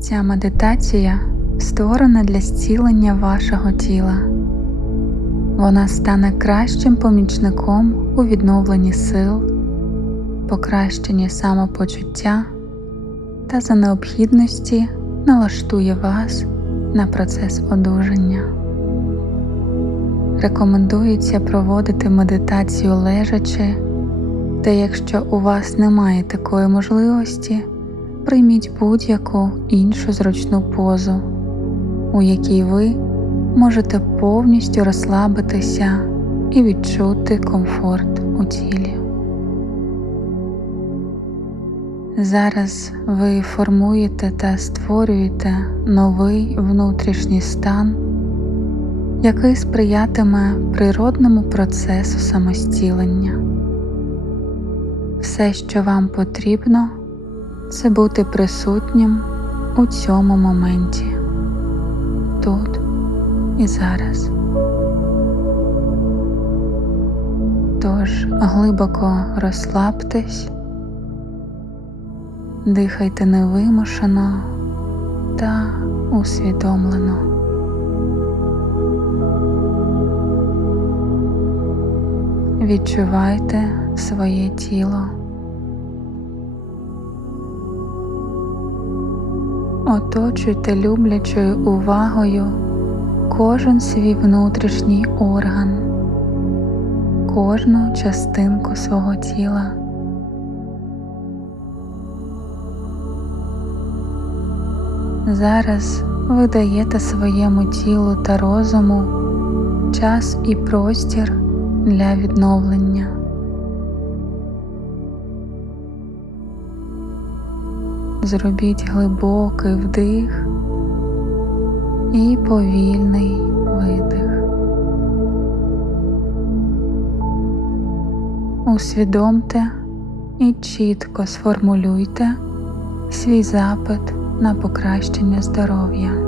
Ця медитація створена для зцілення вашого тіла. Вона стане кращим помічником у відновленні сил, покращенні самопочуття та за необхідності налаштує вас на процес одужання. Рекомендується проводити медитацію лежачи, та якщо у вас немає такої можливості, прийміть будь-яку іншу зручну позу, у якій ви можете повністю розслабитися і відчути комфорт у тілі. Зараз ви формуєте та створюєте новий внутрішній стан, який сприятиме природному процесу самостілення. Все, що вам потрібно, це бути присутнім у цьому моменті, тут і зараз. Тож глибоко розслабтесь, дихайте невимушено та усвідомлено. Відчувайте своє тіло. Оточуйте люблячою увагою кожен свій внутрішній орган, кожну частинку свого тіла. Зараз ви даєте своєму тілу та розуму час і простір для відновлення. Зробіть глибокий вдих і повільний видих. Усвідомте і чітко сформулюйте свій запит на покращення здоров'я.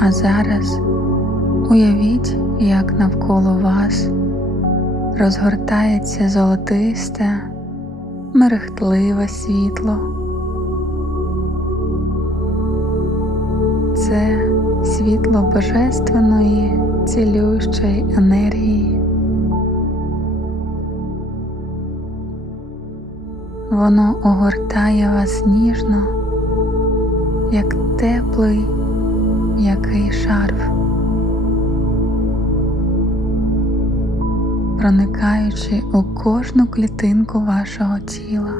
А зараз уявіть, як навколо вас розгортається золотисте, мерехтливе світло. Це світло божественної цілющої енергії. Воно огортає вас ніжно, як теплий м'який шарф, проникаючи у кожну клітинку вашого тіла.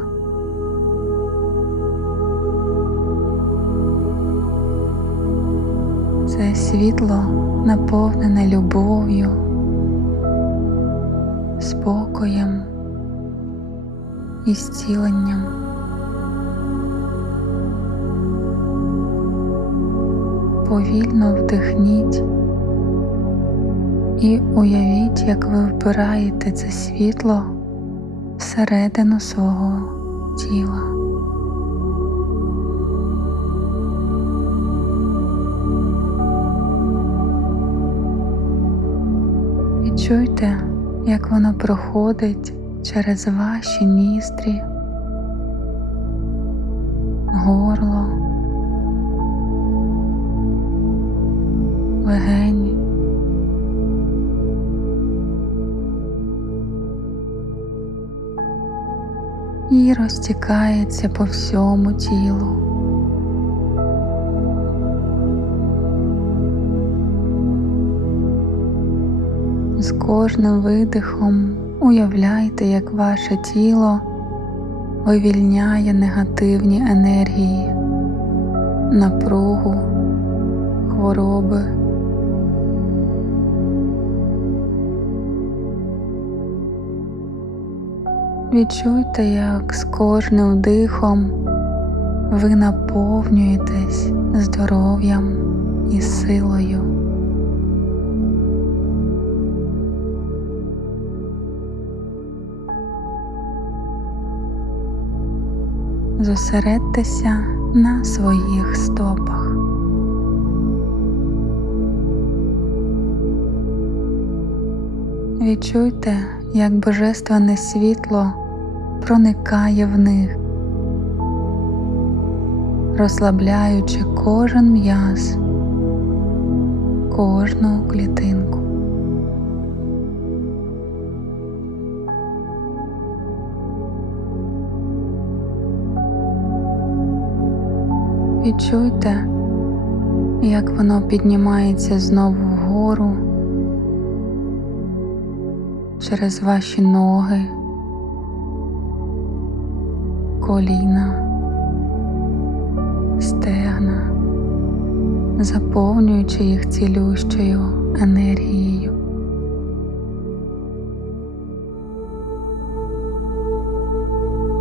Це світло наповнене любов'ю, спокоєм і зціленням. Повільно вдихніть і уявіть, як ви вбираєте це світло всередину свого тіла. Відчуйте, як воно проходить через ваші ніздрі, розтікається по всьому тілу. З кожним видихом уявляйте, як ваше тіло вивільняє негативні енергії, напругу, хвороби. Відчуйте, як з кожним вдихом ви наповнюєтесь здоров'ям і силою. Зосередьтеся на своїх стопах. Відчуйте, як божественне світло проникає в них, розслабляючи кожен м'яз, кожну клітинку. Відчуйте, як воно піднімається знову вгору через ваші ноги, коліна, стегна, заповнюючи їх цілющою енергією.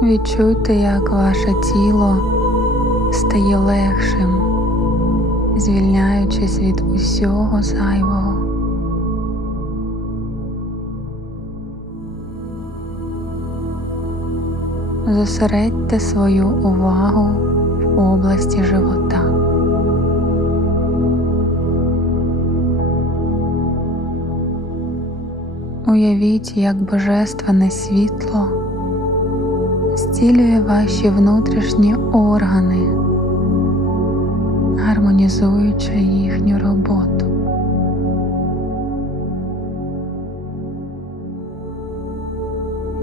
Відчуйте, як ваше тіло стає легшим, звільняючись від усього зайвого. Зосередьте свою увагу в області живота. Уявіть, як божественне світло зцілює ваші внутрішні органи, гармонізуючи їхню роботу.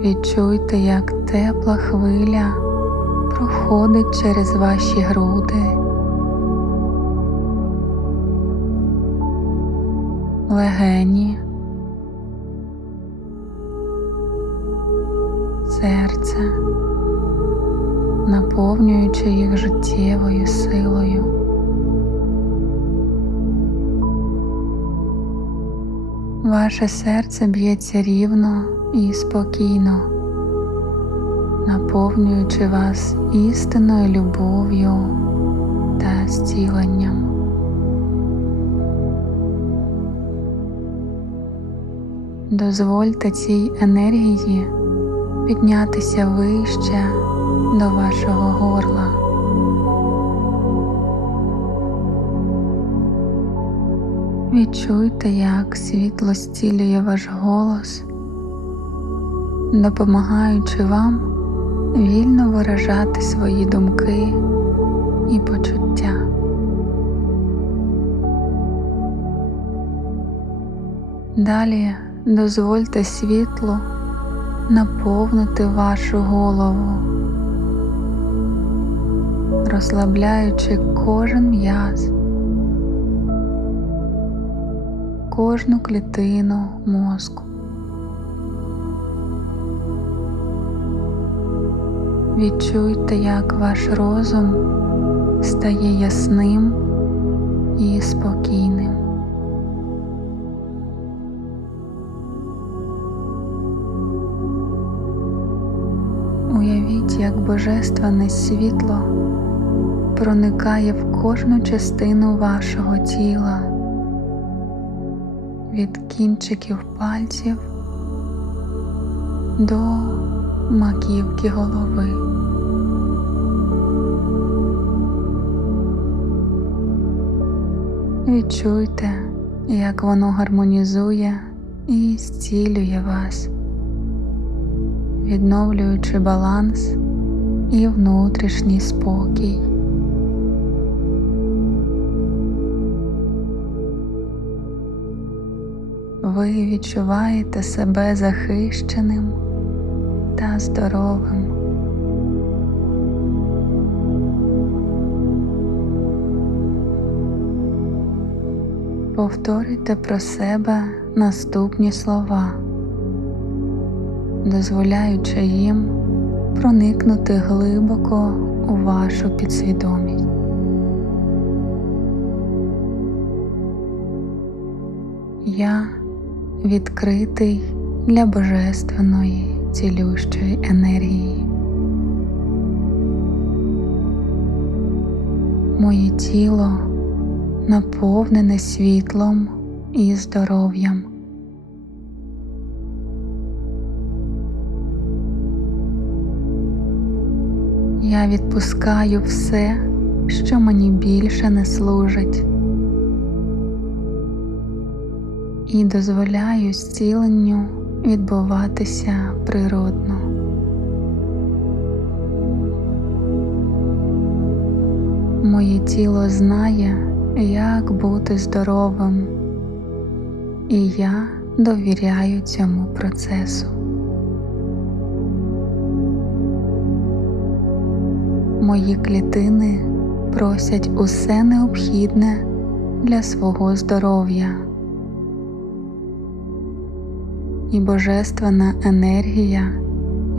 Відчуйте, як тепла хвиля проходить через ваші груди, легені, серце, наповнюючи їх життєвою силою. Ваше серце б'ється рівно і спокійно, наповнюючи вас істинною любов'ю та зціленням. Дозвольте цій енергії піднятися вище до вашого горла. Відчуйте, як світло зцілює ваш голос, допомагаючи вам вільно виражати свої думки і почуття. Далі дозвольте світлу наповнити вашу голову, розслабляючи кожен м'яз. кожну клітину мозку. Відчуйте, як ваш розум стає ясним і спокійним. Уявіть, як божественне світло проникає в кожну частину вашого тіла від кінчиків пальців до маківки голови. Відчуйте, як воно гармонізує і зцілює вас, відновлюючи баланс і внутрішній спокій. ви відчуваєте себе захищеним та здоровим. Повторюйте про себе наступні слова, дозволяючи їм проникнути глибоко у вашу підсвідомість. Я відкритий для божественної цілющої енергії. Моє тіло наповнене світлом і здоров'ям. Я відпускаю все, що мені більше не служить, і дозволяю зціленню відбуватися природно. Моє тіло знає, як бути здоровим, і я довіряю цьому процесу. Мої клітини просять усе необхідне для свого здоров'я, і божественна енергія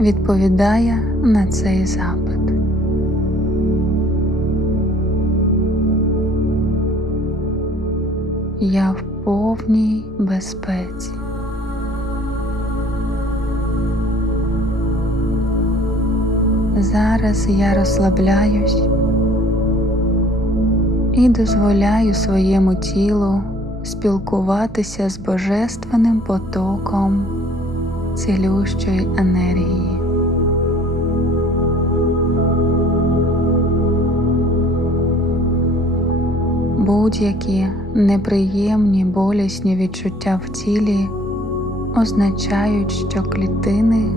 відповідає на цей запит. Я в повній безпеці. Зараз я розслабляюсь і дозволяю своєму тілу спілкуватися з божественним потоком цілющої енергії. Будь-які неприємні болісні відчуття в тілі означають, що клітини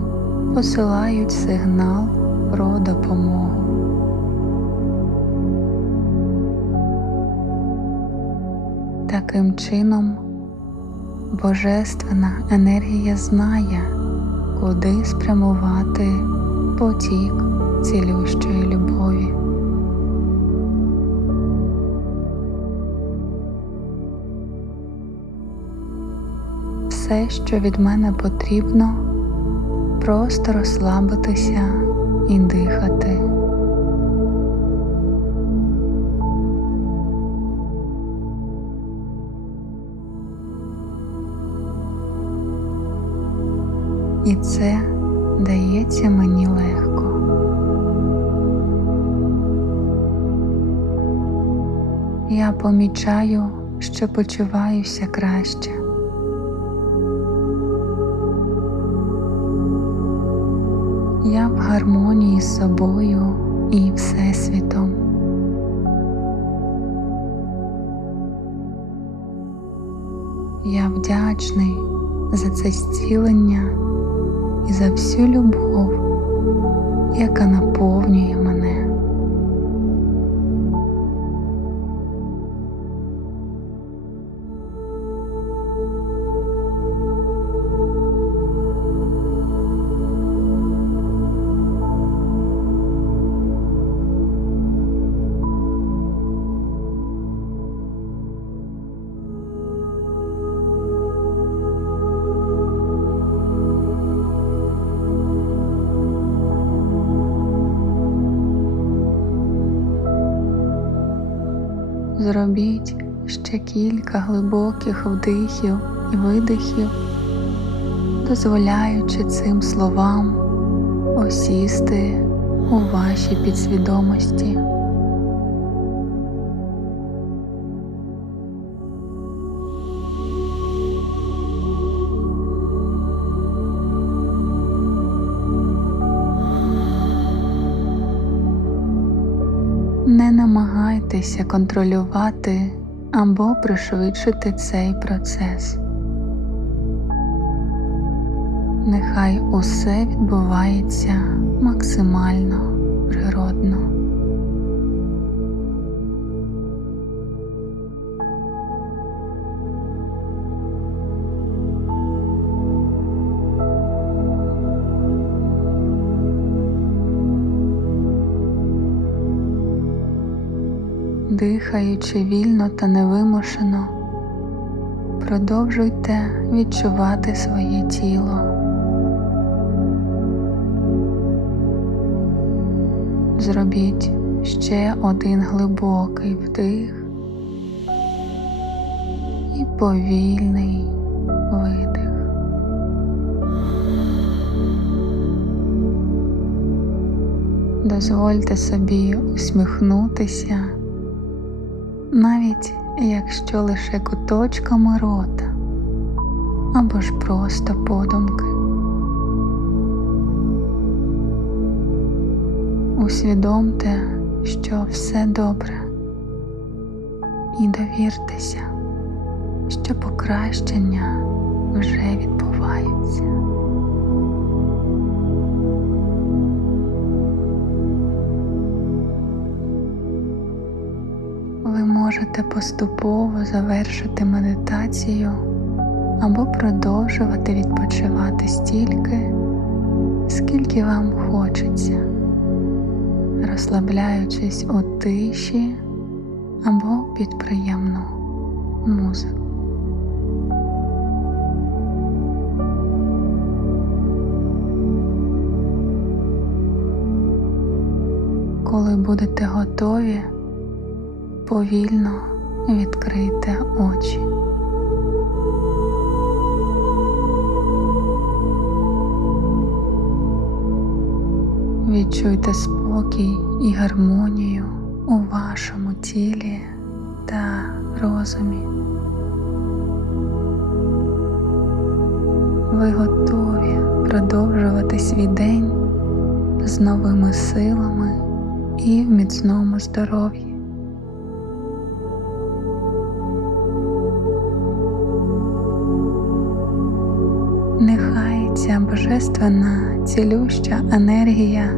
посилають сигнал про допомогу. Таким чином, Божественна енергія знає, куди спрямувати потік цілющої любові. Все, що від мене потрібно, просто розслабитися і дихати. І це дається мені легко. Я помічаю, що почуваюся краще. Я в гармонії з собою і Всесвітом. Я вдячний за це зцілення і за всю любов, яка наповнює Зробіть ще кілька глибоких вдихів і видихів, дозволяючи цим словам осісти у вашій підсвідомості. Не намагайтеся контролювати або пришвидшити цей процес. Нехай усе відбувається максимально природно. Дихаючи вільно та невимушено, продовжуйте відчувати своє тіло. Зробіть ще один глибокий вдих і повільний видих. Дозвольте собі усміхнутися, навіть якщо лише куточками рота або ж просто подумки. Усвідомте, що все добре, і довіртеся, що покращення вже відбувається. Можете поступово завершити медитацію або продовжувати відпочивати стільки, скільки вам хочеться, розслабляючись у тиші або під приємну музику. Коли будете готові, повільно відкрийте очі. Відчуйте спокій і гармонію у вашому тілі та розумі. Ви готові продовжувати свій день з новими силами і в міцному здоров'ї. Ця божественна цілюща енергія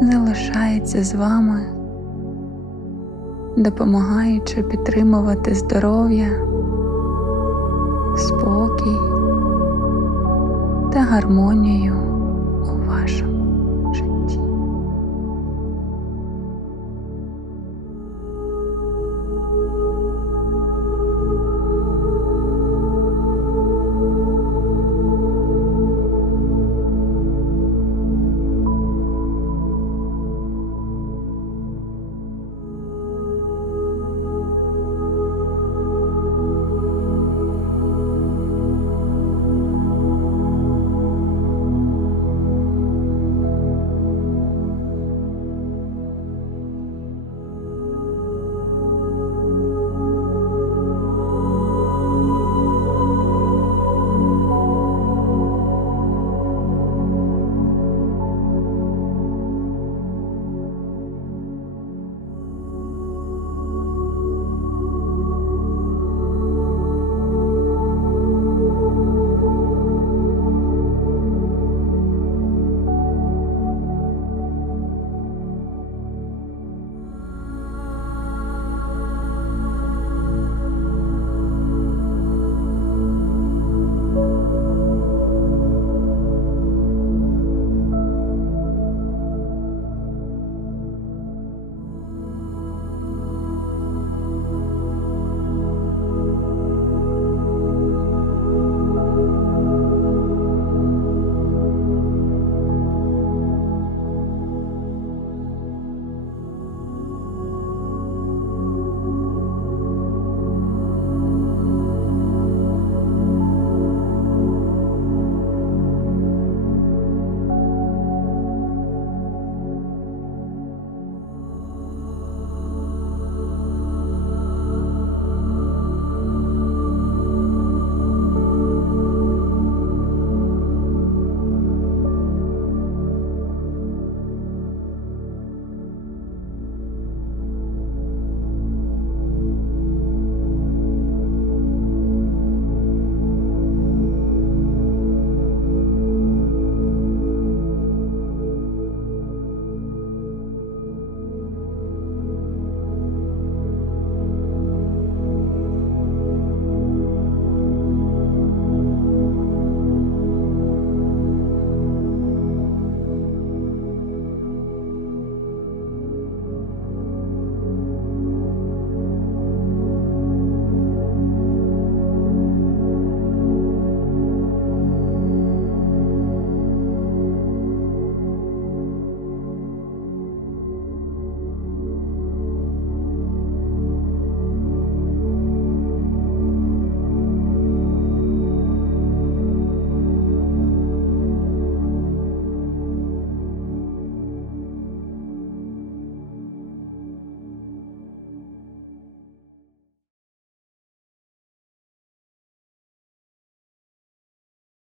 залишається з вами, допомагаючи підтримувати здоров'я, спокій та гармонію